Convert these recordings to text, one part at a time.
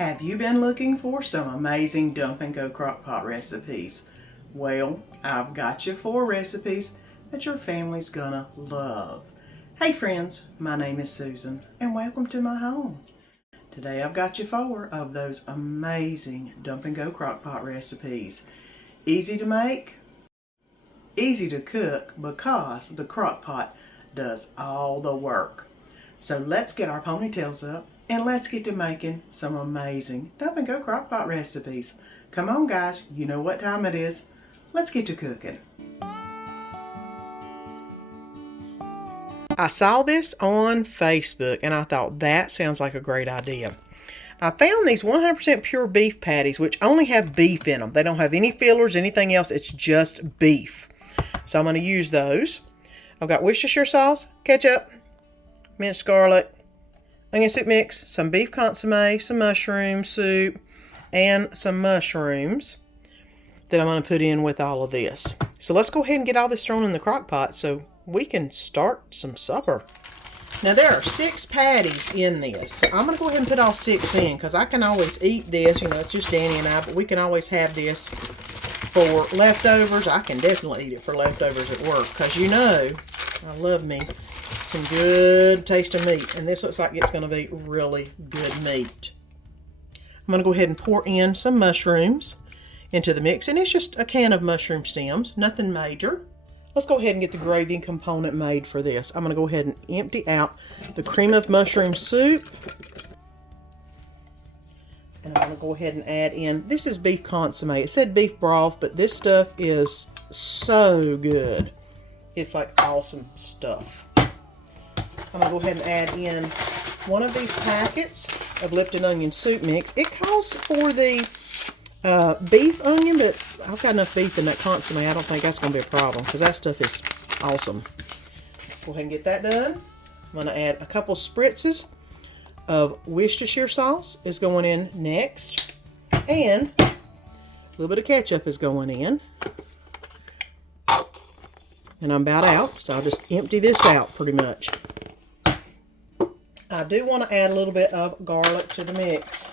Have you been looking for some amazing dump and go crock pot recipes? Well, I've got you 4 recipes that your family's gonna love. Hey friends, my name is Susan and welcome to my home. Today I've got you 4 of those amazing dump and go crock pot recipes. Easy to make, easy to cook because the crock pot does all the work. So let's get our ponytails up and let's get to making some amazing dump and go crock pot recipes. Come on guys, you know what time it is. Let's get to cooking. I saw this on Facebook and I thought that sounds like a great idea. I found these 100% pure beef patties which only have beef in them. They don't have any fillers, anything else, it's just beef. So I'm going to use those. I've got Worcestershire sauce, ketchup, minced garlic, onion soup mix, some beef consomme, some mushroom soup, and some mushrooms that I'm going to put in with all of this. So let's go ahead and get all this thrown in the crock pot so we can start some supper. Now there are 6 patties in this. So I'm going to go ahead and put all 6 in because I can always eat this. You know, it's just Danny and I, but we can always have this for leftovers. I can definitely eat it for leftovers at work because you know I love me some good tasting meat, and this looks like it's going to be really good meat. I'm going to go ahead and pour in some mushrooms into the mix, and it's just a can of mushroom stems, nothing major. Let's go ahead and get the gravy component made for this. I'm going to go ahead and empty out the cream of mushroom soup, and I'm going to go ahead and add in, this is beef consomme. It said beef broth, but this stuff is so good. It's like awesome stuff. I'm going to go ahead and add in one of these packets of Lipton onion soup mix. It calls for the beef onion, but I've got enough beef in that consomme. I don't think that's going to be a problem because that stuff is awesome. Go ahead and get that done. I'm going to add a couple spritzes of Worcestershire sauce is going in next. And a little bit of ketchup is going in. And I'm about out, so I'll just empty this out pretty much. I do want to add a little bit of garlic to the mix.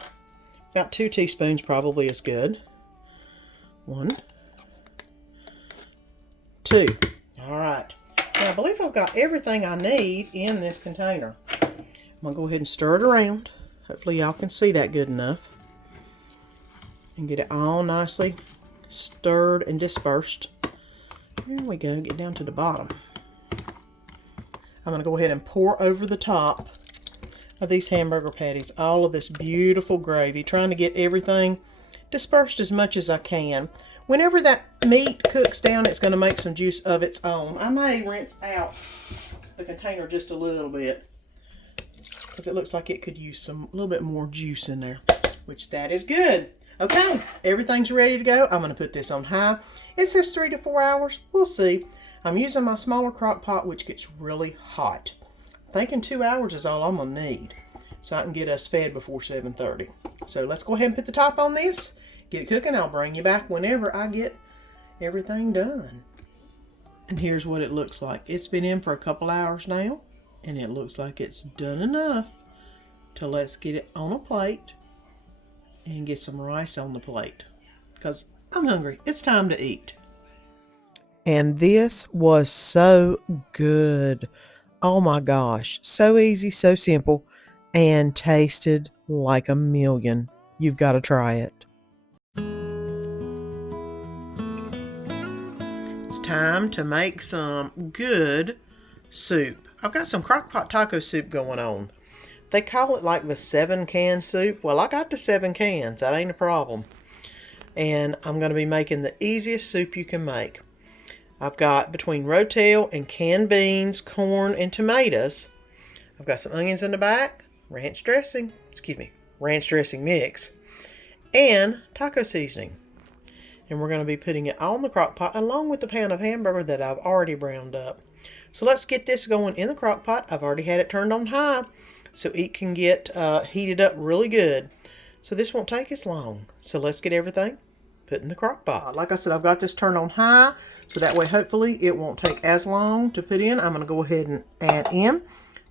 About 2 teaspoons probably is good. 1, 2. All right. Now I believe I've got everything I need in this container. I'm going to go ahead and stir it around. Hopefully y'all can see that good enough. And get it all nicely stirred and dispersed. There we go. Get down to the bottom. I'm going to go ahead and pour over the top of these hamburger patties all of this beautiful gravy, trying to get everything dispersed as much as I can. Whenever that meat cooks down, it's going to make some juice of its own. I may rinse out the container just a little bit because it looks like it could use a little bit more juice in there, which that is good. Okay, everything's ready to go. I'm going to put this on high. It says 3 to 4 hours. We'll see. I'm using my smaller crock pot, which gets really hot. Thinking 2 hours is all I'm going to need so I can get us fed before 7:30. So let's go ahead and put the top on this, get it cooking. I'll bring you back whenever I get everything done. And here's what it looks like. It's been in for a couple hours now, and it looks like it's done enough to let's get it on a plate and get some rice on the plate because I'm hungry. It's time to eat. And this was so good. Oh my gosh, so easy, so simple, and tasted like a million. You've got to try it. It's time to make some good soup. I've got some Crockpot taco soup going on. They call it like the 7-can soup. Well, I got the 7 cans. That ain't a problem. And I'm going to be making the easiest soup you can make. I've got between rotel and canned beans, corn, and tomatoes. I've got some onions in the back, ranch dressing mix, and taco seasoning. And we're going to be putting it on the crock pot along with the pan of hamburger that I've already browned up. So let's get this going in the crock pot. I've already had it turned on high so it can get heated up really good. So this won't take as long. So let's get everything put in the crock pot. Like I said, I've got this turned on high, so that way hopefully it won't take as long to put in. I'm going to go ahead and add in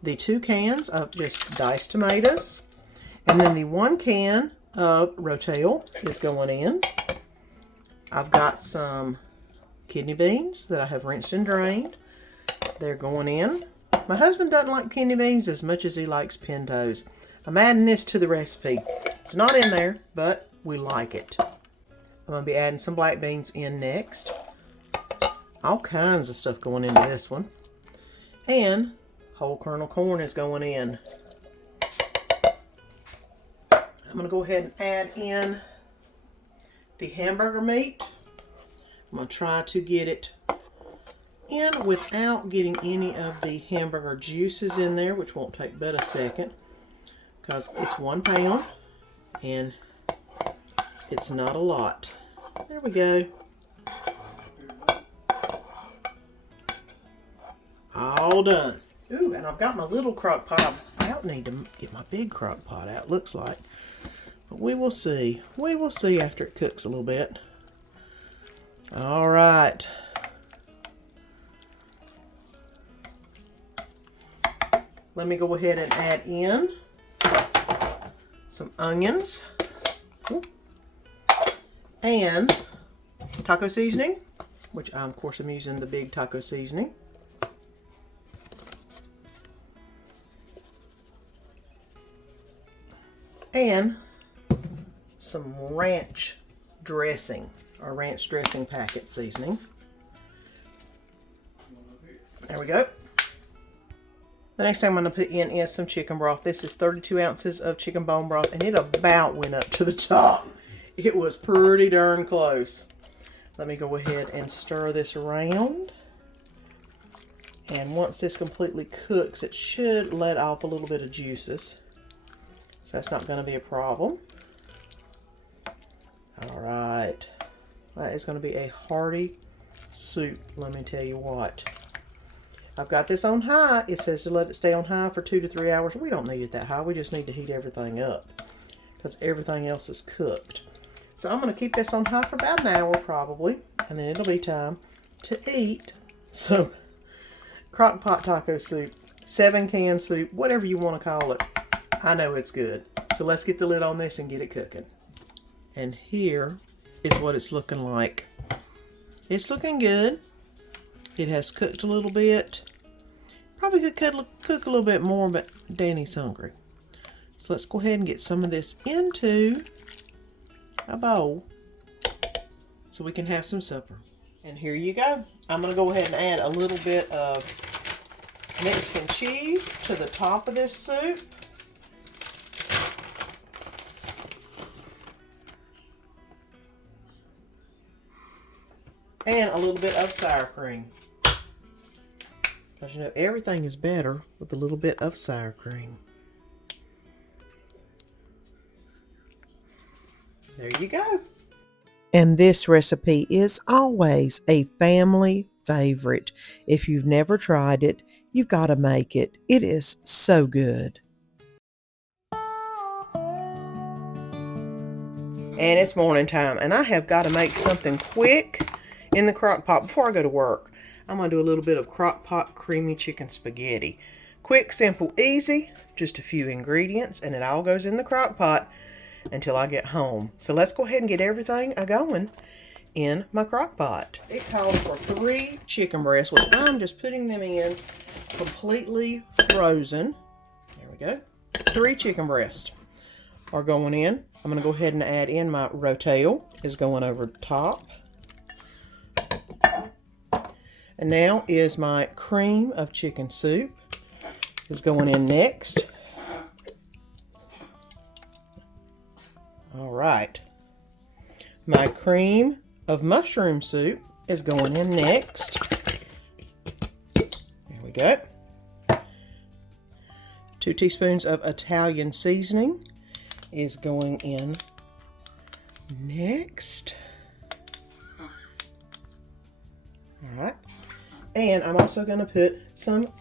the 2 cans of just diced tomatoes, and then the 1 can of rotel is going in. I've got some kidney beans that I have rinsed and drained. They're going in. My husband doesn't like kidney beans as much as he likes pintos. I'm adding this to the recipe. It's not in there, but we like it. I'm going to be adding some black beans in next. All kinds of stuff going into this one. And whole kernel corn is going in. I'm going to go ahead and add in the hamburger meat. I'm going to try to get it in without getting any of the hamburger juices in there, which won't take but a second because it's 1 pound and it's not a lot. There we go. All done. Ooh, and I've got my little crock pot. I don't need to get my big crock pot out, looks like. But we will see. We will see after it cooks a little bit. All right. Let me go ahead and add in some onions and taco seasoning, which of course I'm using the big taco seasoning. And some ranch dressing, or ranch dressing packet seasoning. There we go. The next thing I'm going to put in is some chicken broth. This is 32 ounces of chicken bone broth, and it about went up to the top. It was pretty darn close. Let me go ahead and stir this around. And once this completely cooks, it should let off a little bit of juices. So that's not going to be a problem. All right. That is going to be a hearty soup, let me tell you what. I've got this on high. It says to let it stay on high for 2 to 3 hours. We don't need it that high. We just need to heat everything up because everything else is cooked. So I'm going to keep this on high for about an hour probably, and then it'll be time to eat some Crock-Pot taco soup, 7-can soup, whatever you want to call it. I know it's good. So let's get the lid on this and get it cooking. And here is what it's looking like. It's looking good. It has cooked a little bit. Probably could cook a little bit more, but Danny's hungry. So let's go ahead and get some of this into a bowl so we can have some supper. And here you go. I'm going to go ahead and add a little bit of Mexican cheese to the top of this soup. And a little bit of sour cream. Because you know, everything is better with a little bit of sour cream. There you go. And this recipe is always a family favorite. If you've never tried it, you've got to make it. It is so good. And it's morning time, and I have got to make something quick in the crock pot before I go to work. I'm going to do a little bit of Crock-Pot creamy chicken spaghetti. Quick, simple, easy, just a few ingredients, and it all goes in the crock pot until I get home. So let's go ahead and get everything going in my crock pot. It calls for 3 chicken breasts, which I'm just putting them in completely frozen. There we go. 3 chicken breasts are going in. I'm going to go ahead and add in my rotel. Is going over the top. And now is my cream of chicken soup is going in next. All right. My cream of mushroom soup is going in next. There we go. 2 teaspoons of Italian seasoning is going in next. All right. And I'm also going to put some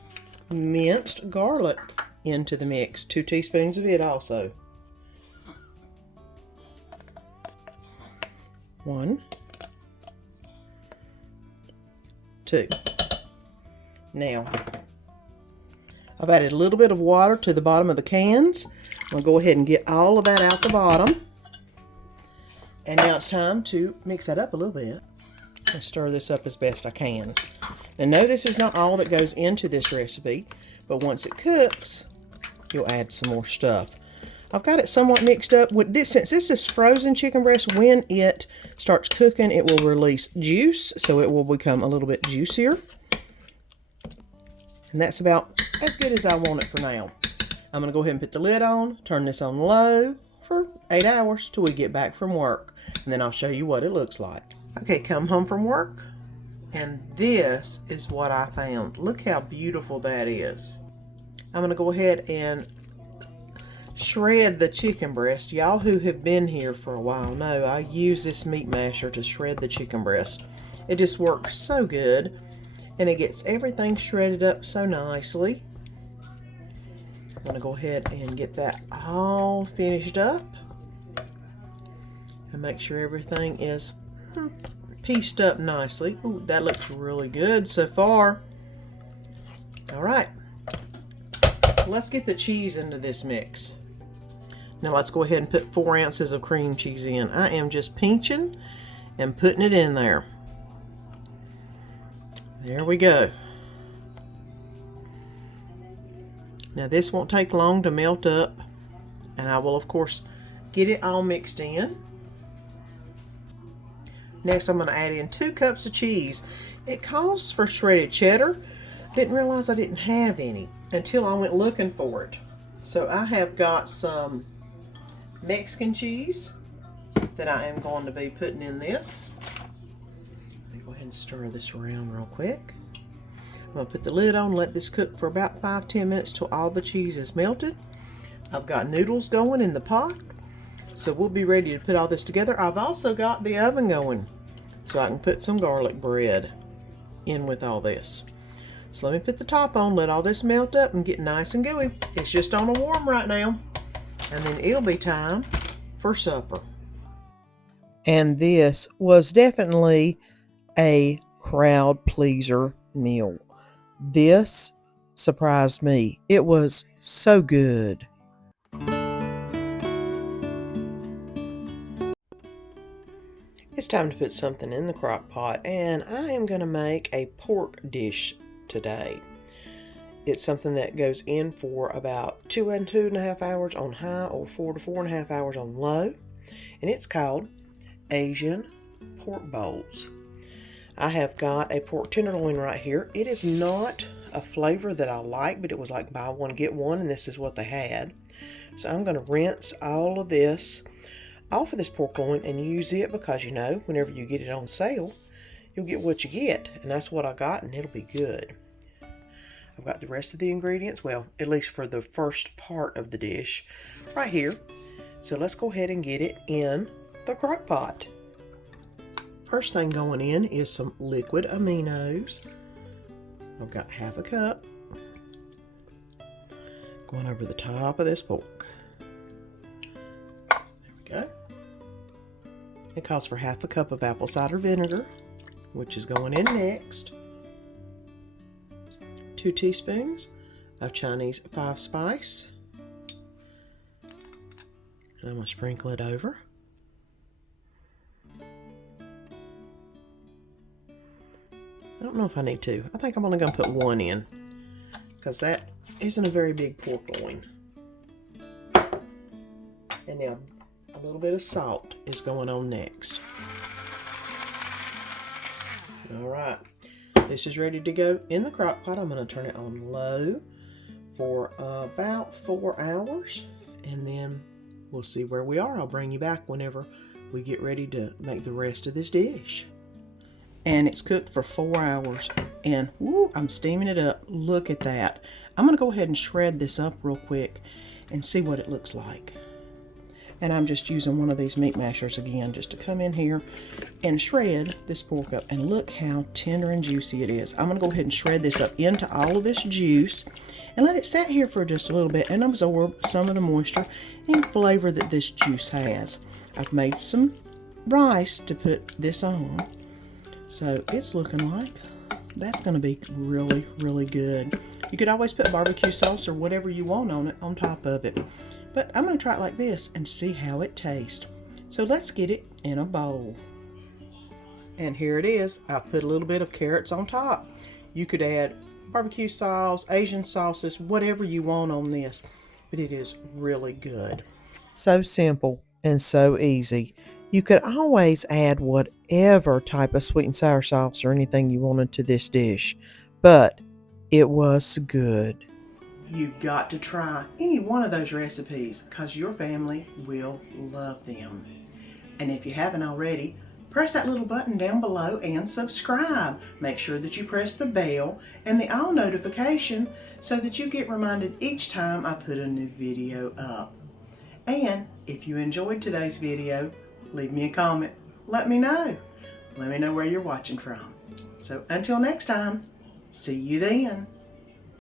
minced garlic into the mix. 2 teaspoons of it also. 1, 2. Now, I've added a little bit of water to the bottom of the cans. I'm going to go ahead and get all of that out the bottom. And now it's time to mix that up a little bit. And stir this up as best I can. Now, no, this is not all that goes into this recipe, but once it cooks, you'll add some more stuff. I've got it somewhat mixed up with this. Since this is frozen chicken breast, when it starts cooking, it will release juice, so it will become a little bit juicier. And that's about as good as I want it for now. I'm going to go ahead and put the lid on, turn this on low for 8 hours till we get back from work. And then I'll show you what it looks like. Okay, come home from work, and this is what I found. Look how beautiful that is. I'm going to go ahead and shred the chicken breast. Y'all who have been here for a while know I use this meat masher to shred the chicken breast. It just works so good, and it gets everything shredded up so nicely. I'm going to go ahead and get that all finished up and make sure everything is pieced up nicely. Ooh, that looks really good so far. All right, let's get the cheese into this mix. Now let's go ahead and put 4 ounces of cream cheese in. I am just pinching and putting it in there. There we go. Now this won't take long to melt up, and I will of course get it all mixed in. Next, I'm going to add in 2 cups of cheese. It calls for shredded cheddar. Didn't realize I didn't have any until I went looking for it. So I have got some Mexican cheese that I am going to be putting in this. Let me go ahead and stir this around real quick. I'm going to put the lid on, let this cook for about 5-10 minutes till all the cheese is melted. I've got noodles going in the pot, so we'll be ready to put all this together. I've also got the oven going, so I can put some garlic bread in with all this. So let me put the top on, let all this melt up and get nice and gooey. It's just on a warm right now, and then it'll be time for supper. And this was definitely a crowd pleaser meal. This surprised me. It was so good. It's time to put something in the crock pot, and I am going to make a pork dish today. It's something that goes in for about 2 and 2.5 hours on high, or 4 to 4.5 hours on low, and it's called Asian pork bowls. I have got a pork tenderloin right here. It is not a flavor that I like, but it was like buy one get one, and this is what they had. So I'm going to rinse all of this off of this pork loin and use it, because you know, whenever you get it on sale, you'll get what you get, and that's what I got, and it'll be good. I've got the rest of the ingredients, well, at least for the first part of the dish, right here. So let's go ahead and get it in the crock pot. First thing going in is some liquid aminos. I've got 1/2 cup going over the top of this pork. There we go. It calls for 1/2 cup of apple cider vinegar, which is going in next. 2 teaspoons of Chinese 5-spice. And I'm going to sprinkle it over. I don't know if I need 2. I think I'm only going to put 1 in, because that isn't a very big pork loin. And now a little bit of salt is going on next. All right, this is ready to go in the crock pot. I'm going to turn it on low for about 4 hours, and then we'll see where we are. I'll bring you back whenever we get ready to make the rest of this dish. And it's cooked for 4 hours, and woo, I'm steaming it up. Look at that. I'm going to go ahead and shred this up real quick and see what it looks like. And I'm just using one of these meat mashers again, just to come in here and shred this pork up. And look how tender and juicy it is. I'm going to go ahead and shred this up into all of this juice and let it sit here for just a little bit and absorb some of the moisture and flavor that this juice has. I've made some rice to put this on. So it's looking like that's going to be really, really good. You could always put barbecue sauce or whatever you want on it on top of it. But I'm going to try it like this and see how it tastes. So let's get it in a bowl. And here it is. I put a little bit of carrots on top. You could add barbecue sauce, Asian sauces, whatever you want on this. But it is really good. So simple and so easy. You could always add whatever type of sweet and sour sauce or anything you wanted to this dish. But it was good. You've got to try any one of those recipes because your family will love them. And if you haven't already, press that little button down below and subscribe. Make sure that you press the bell and the all notification so that you get reminded each time I put a new video up. And if you enjoyed today's video, leave me a comment. Let me know. Let me know where you're watching from. So until next time, see you then.